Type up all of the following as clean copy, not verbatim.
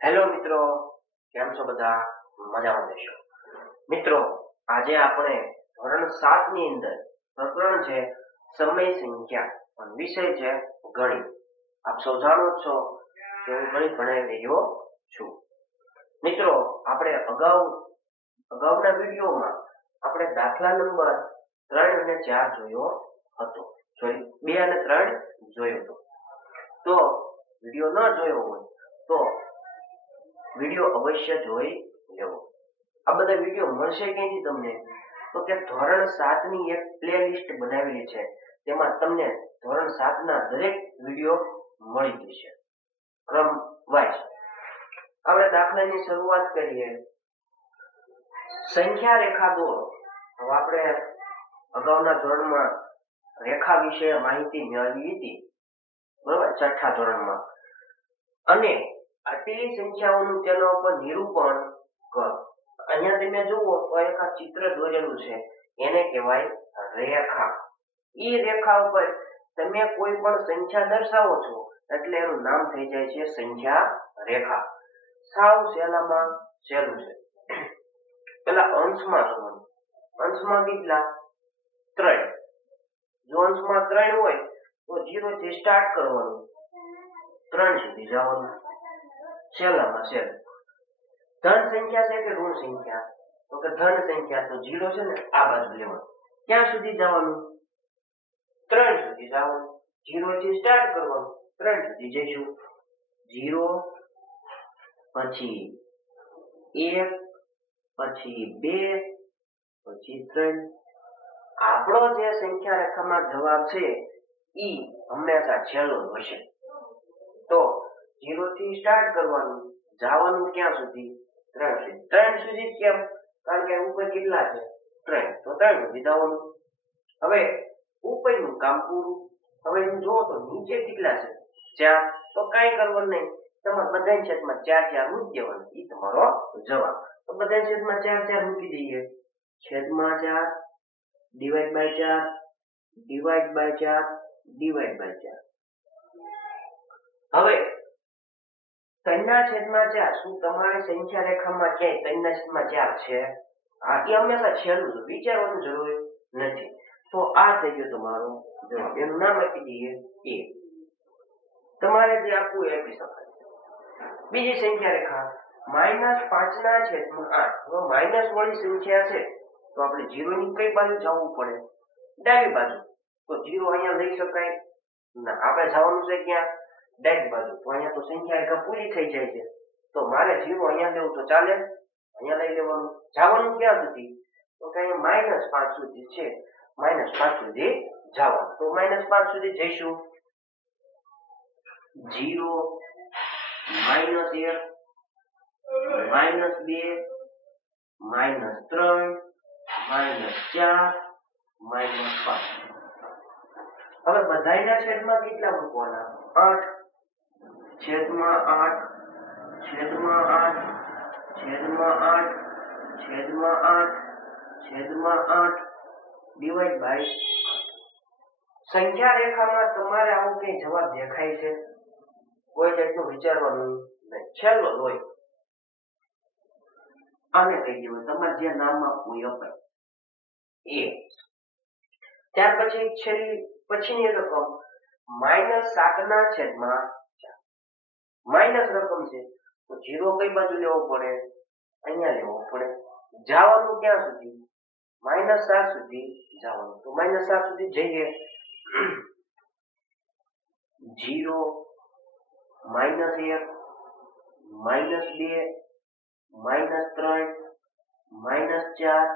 Hello મિત્રો, કેમ છો બધા? મજામાં રહેશો. મિત્રો, આજે આપણે ધોરણ 7 ની અંદર પ્રકરણ છે સમય સંખ્યા અને વિષય છે ગણિત. આપ સૌ જાણો છો કે હું ગણિત ભણાવી રહ્યો છું. મિત્રો, આપણે અગાઉના વિડીયોમાં આપણે દાખલા નંબર 3 અને 4 જોયો હતો. સોરી, 2 અને 3 જોયો હતો. તો વિડીયો ન જોયો હોય તો વિડીયો અવશ્ય જોઈ લેવો. આ બધા વિડીયો મળશે ક્યાંથી તમને? તો કે ધોરણ 7 ની એક પ્લેલિસ્ટ બનાવેલી છે, તેમાં તમને ધોરણ 7 ના દરેક વિડીયો મળી જશે ક્રમ વાઇઝ. આપણે દાખલાની શરૂઆત કરીએ. સંખ્યા રેખા દોરો. હવે આપણે અગાઉના ધોરણમાં રેખા વિશે માહિતી મેળવી હતી, બરાબર, છઠ્ઠા ધોરણમાં. અને આપેલી સંખ્યાઓનું તેના ઉપર નિરૂપણ કરો. અહીંયા તમે જુઓ તો એક આ ચિત્ર દોરેલું છે, એને કહેવાય રેખા. ઈ રેખા ઉપર તમે કોઈ પણ સંખ્યા દર્શાવો છો એટલે એનું નામ થઈ જાય છે સંખ્યા રેખા. સાવ સહેલામાં સહેલું છે. પેલા અંશમાં જોવાનું. અંશમાં કેટલા? 3. જો અંશમાં 3 હોય તો 0 થી સ્ટાર્ટ કરવાનું, 3 સુધી જવાનું. સહેલામાં સહેલું. ધન સંખ્યા છે કે ઋણ સંખ્યા? તો કે ધન સંખ્યા, તો 0 છે ને આ બાજુ લેવાનું. ક્યાં સુધી જવાનું? 3 સુધી જવાનું. 0 થી સ્ટાર્ટ કરવાનું, 3 સુધી જઈશું. 0 પછી 1 પછી 2 પછી 3. આપણો જે સંખ્યા રેખામાં જવાબ છે ઈ હંમેશા છેલ્લો હશે. તો 0 થી સ્ટાર્ટ કરવાનું, જવાનું ક્યાં સુધી? 3 સુધી. 3 સુધી કેમ? કારણ કે ઉપર કેટલા છે? 3. તો 3 સુધી જવાનું. હવે ઉપરનું કામ પૂરું. હવે એમ જોવો તો નીચે કેટલા છે? 4. તો કાંઈ કરવાનું નહીં, તમારે બધા છેદમાં 4 મૂકી દેવાનું. એ તમારો જવાબ. તો બધા છેદમાં 4 મૂકી દઈએ. છેદમાં 4 divide by 4 divide by 4 divide by 4. હવે 3/4 શું તમારી સંખ્યા રેખામાં ક્યાંય 3/4 છે? હા, એ હંમેશા છેલ્લું છે, વિચારવાની જરૂર નથી. તો આ થઈ ગયો તમારો જવાબ. એનું નામ આપી દઈએ a. તમારે જે આપવું એ આપી શકાય. બીજી સંખ્યા રેખા -5/8. હવે માઇનસ વાળી સંખ્યા છે તો આપણે 0 ની કઈ બાજુ જવું પડે? ડાબી બાજુ. તો 0 અહીંયા લઈ શકાય ના, આપણે જવાનું છે ક્યાં? ડાબી બાજુ. તો અહીંયા તો સંખ્યા રેખા પૂરી થઈ જાય છે, તો મારે 0 અહીંયા લેવું તો ચાલે? અહીંયા લઈ લેવાનું. જવાનું ક્યાં સુધી? તો કે અહીંયા -5 સુધી છે, -5 સુધી જવાનું. તો -5 સુધી જઈશું. 0 -1 -2 -3 -4 -5. હવે બધાયના છેદમાં કેટલા મૂકવાના? 8. છેદમાં 8 છેદમાં 8 છેદમાં 8 છેદમાં 8 છેદમાં 8 ડિવાઈડ બાય. સંખ્યા રેખામાં તમારે આવું કઈ જવાબ દેખાય છે? કોઈ જાતનું વિચારવાનું નહીં, છેલ્લો હોય. આને કહી દેવું તમારે જે નામ આપવું એ અપાય. એ ત્યાર પછી પછીની રકમ -7/4. માઇનસ રકમ છે તો 0 કઈ બાજુ લેવો પડે? અહીંયા લેવો પડે. જવાનું ક્યાં સુધી? -7 સુધી જવાનું. તો -7 સુધી જઈએ. 0 -1 -2 -3 -4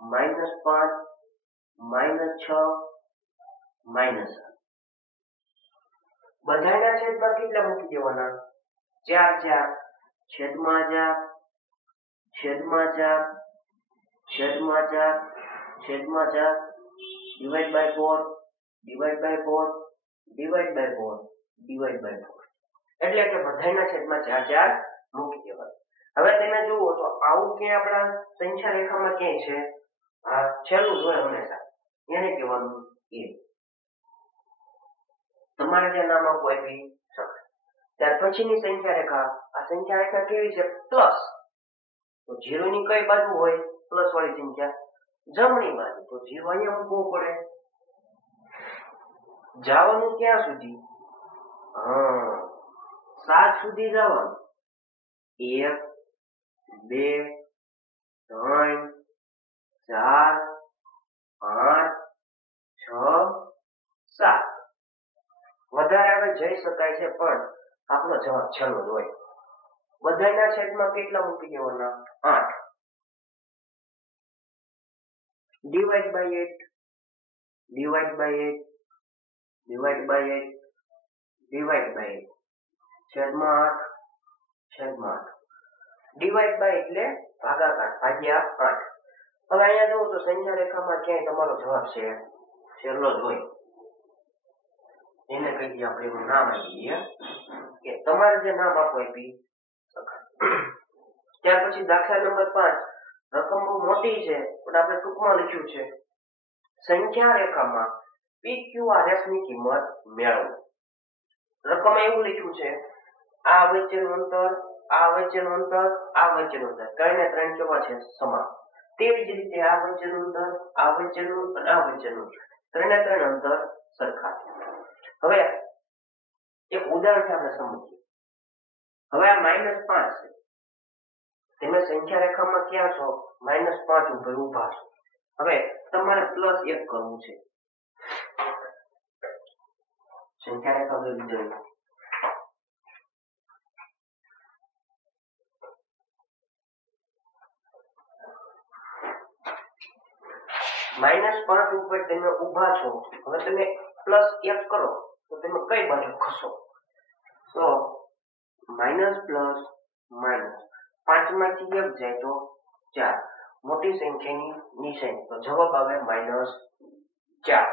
-5 -6 -7. બધાના છેદમાં કેટલા મૂકી દેવાના? 4 છેદમાં 4 છેદમાં 4 છેદમાં 4 છેદમાં 4 divide by 4 divide by 4 divide by 4 divide by 4. એટલે કે બધાના છેદમાં 4 મૂકી દેવાના. હવે તમે જુઓ તો આવું ક્યાં આપણા સંખ્યા રેખામાં ક્યાંય છે? આ છેલ્લું જ હોય હંમેશા, એને કહેવાનું a. તમારે જે નામ આપવું આપી શકાય. ત્યાર પછીની સંખ્યા રેખા, આ સંખ્યા રેખા કેવી છે? પ્લસ. તો 0 ની કઈ બાજુ હોય? પ્લસ વાળી સંખ્યા જમણી બાજુ. તો 0 અહીંયા મૂકવો પડે. જવાનું ક્યાં સુધી? 7 સુધી જવાનું. 1 2 3 4 5 6 7. વધારે આગળ જઈ શકાય છે પણ આપણો જવાબ છેલ્લો જ હોય. બધાના છેદમાં કેટલા મૂકી દેવાના? 8. Divide by 8, divide by 8, divide by 8, divide by 8, છેદમાં 8, છેદમાં 8. ડિવાઈડ બાય એટલે ભાગાકાર, ભાગ્યા 8. હવે અહીંયા જુઓ તો સંખ્યા રેખામાં ક્યાંય તમારો જવાબ છે છેલ્લો જ હોય. એને કહી દઈએ આપણે, એનું નામ આપી દઈએ કે તમારે જે નામ આપવું આપી શકાય. ત્યાર પછી દાખલા નંબર 5. રકમ બહુ મોટી છે પણ આપણે ટૂંકમાં લખ્યું છે. સંખ્યા રેખામાં PQRS ની કિંમત મેળવો. રકમ એવું લખ્યું છે, આ વચ્ચેનું અંતર, આ વચ્ચેનું અંતર, આ વચ્ચેનું અંતર, 3 ને 3 કેવા છે? સમાન. તેવી જ રીતે આ વચ્ચેનું અંતર, આ વચ્ચેનું અને આ વચ્ચેનું, 3 ને 3 અંતર સરખા છે. હવે એક ઉદાહરણથી આપણે સમજીએ. હવે આ -5 છે. તમે સંખ્યા રેખામાં ક્યાં છો? -5 ઉપર ઊભા છો. હવે તમારે +1 કરવું છે. સંખ્યા રેખા દોરી દઈએ. -5 ઉપર તમે ઊભા છો. હવે તમે +1 કરો તો તમે કઈ બાજુ ખસો? તો માઇનસ પ્લસ માઇનસ, 5 માંથી 1 જાય તો 4. મોટી સંખ્યાની નિશાની, તો જવાબ આવે -4.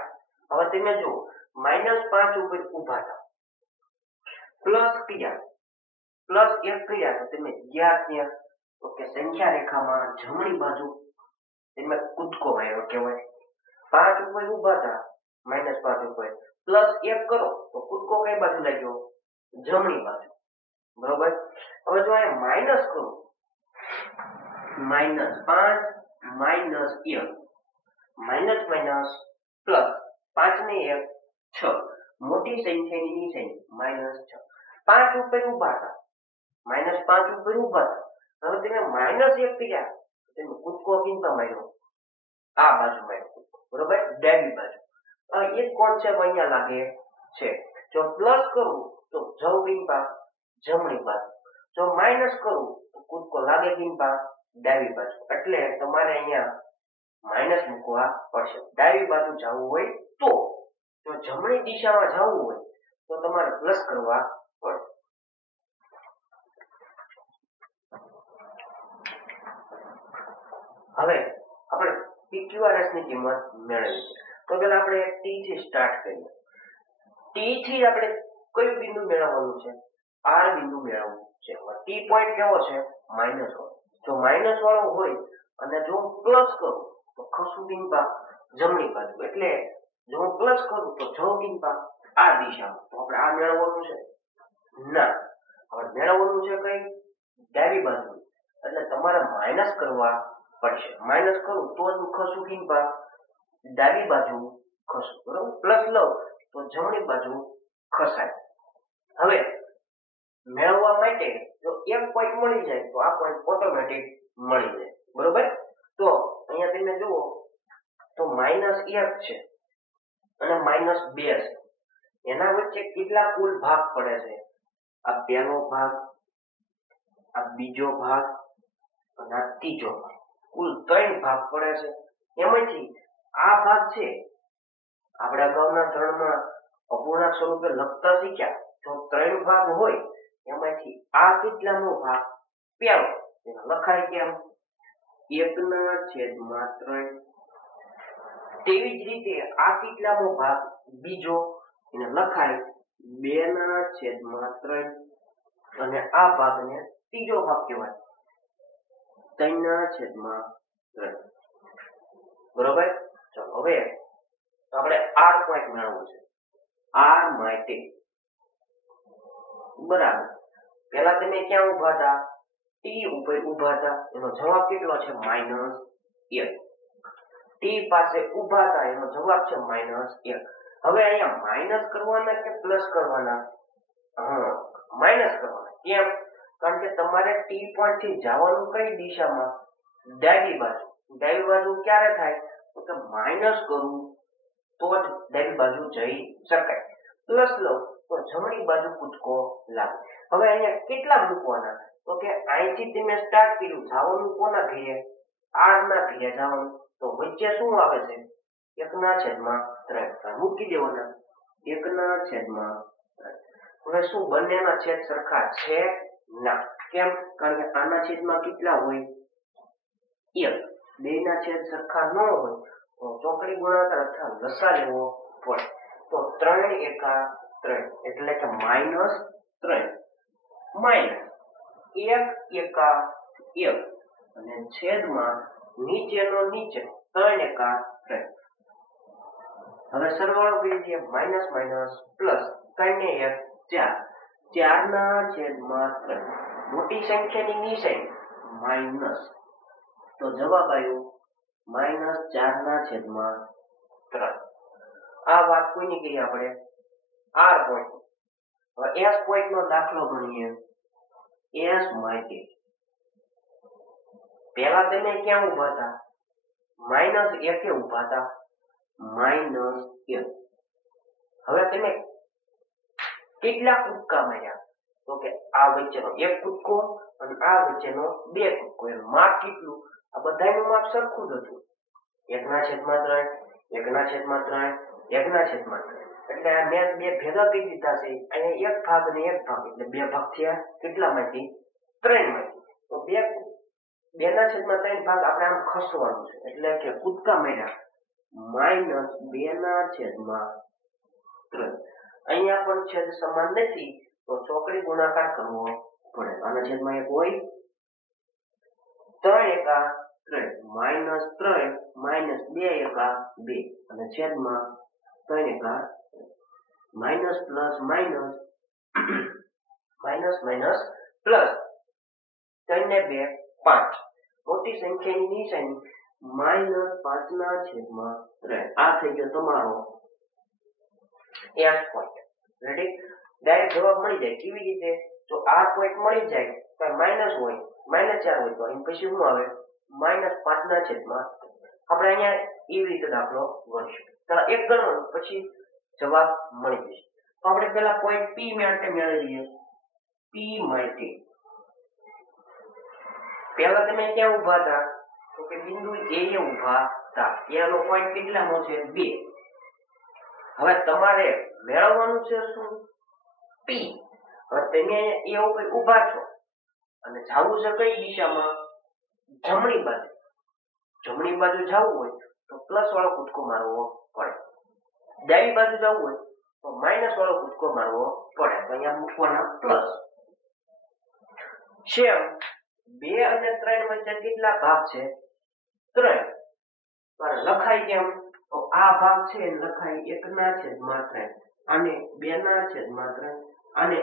હવે તમે જો -5 ઉપર ઊભા હતા, પ્લસ કર્યા, +1 કર્યા, તો તમે ગયા ત્યાં? તો કે સંખ્યા રેખામાં જમણી બાજુ તમે કૂદકો માર્યો કહેવાય. 5 ઉપર ઊભા હતા, -5 ઉપર, +1 કરો તો કૂદકો કઈ બાજુ લાગ્યો? જમણી બાજુ. બરોબર. હવે જો આ માઇનસ કરું, -5 -1, માઇનસ માઇનસ પ્લસ, 5 ને 1 6. મોટી સંખ્યાની નિશાની -6. 5 ઉપર ઊભા હતા, -5 ઉપર ઊભા હતા. હવે તમે -1 કર્યા, તમે કૂદકો કિંમત માર્યો, આ બાજુ માર્યો કૂદકો. બરોબર, ડાબી બાજુ. હવે એક કોન્સેપ્ટ અહીંયા લાગે છે. જો પ્લસ કરું તો જવ કિંમત જમણી બાજુ, જો માઇનસ કરું તો કૂદકો લાગે કિંમત ડાબી બાજુ. એટલે તમારે અહીંયા માઇનસ મૂકવા પડશે. ડાબી બાજુ જવું હોય તો, જો જમણી દિશામાં જવું હોય તો તમારે પ્લસ કરવા પડે. હવે આપણે PQRS ની કિંમત મેળવી છે. તો પેલા આપણે T થી સ્ટાર્ટ કરીએ. T થી આપણે કયું બિંદુ મેળવવાનું છે? R બિંદુ મેળવવું છે. T પોઈન્ટ કેવો છે? માઇનસ વાળો. જો માઇનસ વાળો હોય અને જો હું પ્લસ કરું તો ખસું કિંમત જમણી બાજુ. એટલે જો હું પ્લસ કરું તો જવું કિંમત આ દિશામાં. તો આપણે આ મેળવવાનું છે? ના, આપણે મેળવવાનું છે કઈ? ડાબી બાજુ. એટલે તમારે માઇનસ કરવા પડશે. માઇનસ કરું તો જ ખસું કિંમત ડાબી બાજુ ખસું. બરોબર, પ્લસ લઉં તો જમણી બાજુ ખસાય. હવે મેળવવા માટે જો એક પોઈન્ટ મળી જાય તો આ પોઈન્ટ ઓટોમેટિક મળી જાય. બરોબર. તો અહીંયા તમે જુઓ તો -1 છે અને -2 છે. એના વચ્ચે કેટલા કુલ ભાગ પડે છે? આ પહેલો ભાગ, આ બીજો ભાગ અને આ ત્રીજો ભાગ. કુલ 3 ભાગ પડે છે. એમાંથી આ ભાગ છે આપણે અગાઉના ધોરણમાં અપૂર્ણાંક સ્વરૂપે લખતા શીખ્યા. જો 3 ભાગ હોય એમાંથી આ કેટલાનો ભાગ? પહેલો. એને લખાય કેમ? 1/3. તેવી જ રીતે આ કેટલાનો ભાગ? બીજો. એને લખાય 2/3. અને આ ભાગને ત્રીજો ભાગ કહેવાય, 3/3. બરોબર. ચાલો હવે આપણે R પોઈન્ટ મેળવવું છે. R માટે બરાબર. પેલા તમે ક્યાં ઊભા હતા? ટી ઉપર ઊભા હતા. એનો જવાબ કેટલો છે? -1. ટી પાસે ઊભા હતા, એનો જવાબ છે -1. હવે અહીંયા માઇનસ કરવાના કે પ્લસ કરવાના? હા, માઇનસ કરવાના. કેમ? કારણ કે તમારે ટી પોઈન્ટ થી જવાનું કઈ દિશામાં? ડાબી બાજુ. ડાબી બાજુ ક્યારે થાય? તો કે માઇનસ કરું તો જ ડાબી બાજુ જઈ શકાય. પ્લસ લો તો જમણી બાજુ કૂદકો લાગે. હવે અહીંયા કેટલા મૂકવાના? તો કે અહીંથી તમે સ્ટાર્ટ કર્યું, જવાનું કોના ઘીરે? r ના ઘીરે જવાનું. તો વચ્ચે શું આવે છે? 1/3 મૂકી દેવાના. 1/3. હવે શું બંનેના છેદ સરખા છે? ના. કેમ? કારણ કે આના છેદમાં કેટલા હોય? 1. બેના છેદ સરખા ન હોય તો ચોકડી ગુણાકાર અથવા લસા લેવો પડે. તો 3 એકા 3 એટલે કે -3 માઇનસ 1 એકા 1 અને છેદમાં નીચેનો નીચે 3 એકા 3. હવે સરવાળો કરી દઈએ. માઇનસ માઇનસ પ્લસ 3 ને 1 4. 4 ના છેદમાં 3. મોટી સંખ્યાની નિશાની માઇનસ. તો જવાબ આવ્યો -4 ના છેદમાં 3. આ વાત કોઈની કરી આપણે? r point. હવે s પોઈન્ટ નો દાખલો ગણીએ. s માટે પહેલા તમે ક્યાં ઊભા હતા? -1 ઊભા હતા. -1. હવે તમે કેટલા કૂદકા માર્યા? તો કે આ વચ્ચેનો 1 કૂદકો અને આ વચ્ચેનો 2 કૂદકો. એનું માપ કેટલું? આ બધાનું માપ સરખું જ હતું. 1/3, 1/3, 1/3. એટલે આ મેં બે ભેગા કરી દીધા છે. અહીંયા એક ભાગ અને એક ભાગ એટલે બે ભાગ થયા. કેટલામાંથી? 3 માંથી. તો 2/3 ભાગ આપણે આમ ખસવાનું છે. એટલે કે કૂદકા માર્યા -2/3. અહીંયા પણ છેદ સમાન નથી તો ચોકડી ગુણાકાર કરવો પડે. આના છેદમાં 1 હોય. 3 એકા 3 -3 -2 એકા 2 અને છેદમાં 3 એકા minus plus minus minus plus 3 ને 2 5. મોટી સંખ્યાની નિશાની -5/3. આ થઈ ગયો તમારો s પોઈન્ટ. રેડી? ડાયરેક્ટ જવાબ મળી જાય. કેવી રીતે? જો r પોઈન્ટ મળી જાય તો માઇનસ હોય, -4 હોય તો અહીં પછી શું આવે? -5/3. આપણે અહીંયા એવી રીતે દાખલો ગણીશું. ચાલો એક ગણવાનું પછી જવાબ મળી જશે. તો આપણે પહેલા પોઈન્ટ p માટે મેળવીએ. p માટે પહેલા તમે ક્યાં ઊભા હતા? તો કે બિંદુ a એ ઊભા હતા. એનો પોઈન્ટ કેટલામો છે? 2. હવે તમારે મેળવવાનું છે શું? p. હવે તમે a ઉપર ઊભા છો અને જાવું છે કઈ દિશામાં? જમણી બાજુ. જમણી બાજુ જવું હોય તો પ્લસ વાળો કૂદકો મારવો પડે. ડાબી બાજુ જવું હોય તો માઇનસ વાળો કૂદકો મારવો પડે. તો અહીંયા મૂકવાના પ્લસ. સેમ 2 અને 3 વચ્ચે કેટલા ભાગ છે? 3. પણ લખાય કેમ? તો આ ભાગ છે લખાય 1/3 અને 2/3 અને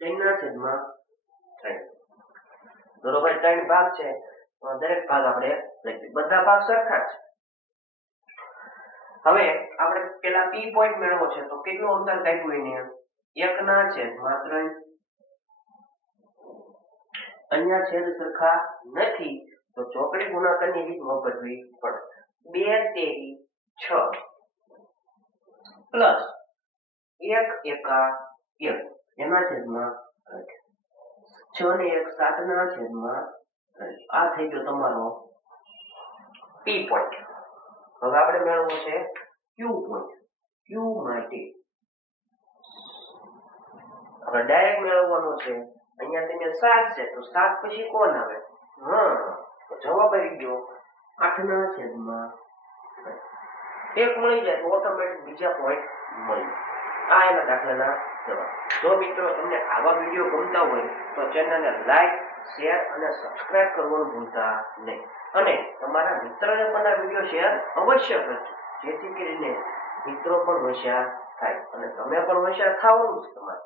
3/3. બરોબર? 3 ભાગ છે તો દરેક ભાગ આપણે લખી. બધા ભાગ સરખા છે. હવે આપણે પેલા p પોઈન્ટ મેળવવો છે તો કેટલું અંતર કાપ્યું એને? 1/3. અહીંયા છેદ સરખા નથી તો ચોકડી ગુણાકારની રીત વાપરવી પડે. 2 તેરી 6 પ્લસ 1 એકા 1 એના છેદમાં 6 ને 1 7/3. આ થઈ ગયો તમારો p પોઈન્ટ. હવે આપણે મેળવવો છે q પોઈન્ટ. q માટે હવે ડાયરેક્ટ મેળવવાનો છે. અહીંયા તમે 7 છે તો 7 પછી કોણ આવે? તો જવાબ આવી ગયો 8/3. એક મળી જાય તો ઓટોમેટિક બીજા પોઈન્ટ મળી. આ એના દાખલાના જવાબ. જો મિત્રો તમને આવા વિડીયો ગમતા હોય તો ચેનલને લાઈક, શેર અને સબસ્ક્રાઇબ કરવાનું ભૂલતા નહીં. અને તમારા મિત્રોને પણ આ વિડીયો શેર અવશ્ય કરજો જેથી કરીને મિત્રો પણ હોશિયાર થાય અને તમે પણ હોશિયાર થવાનું છે તમારે.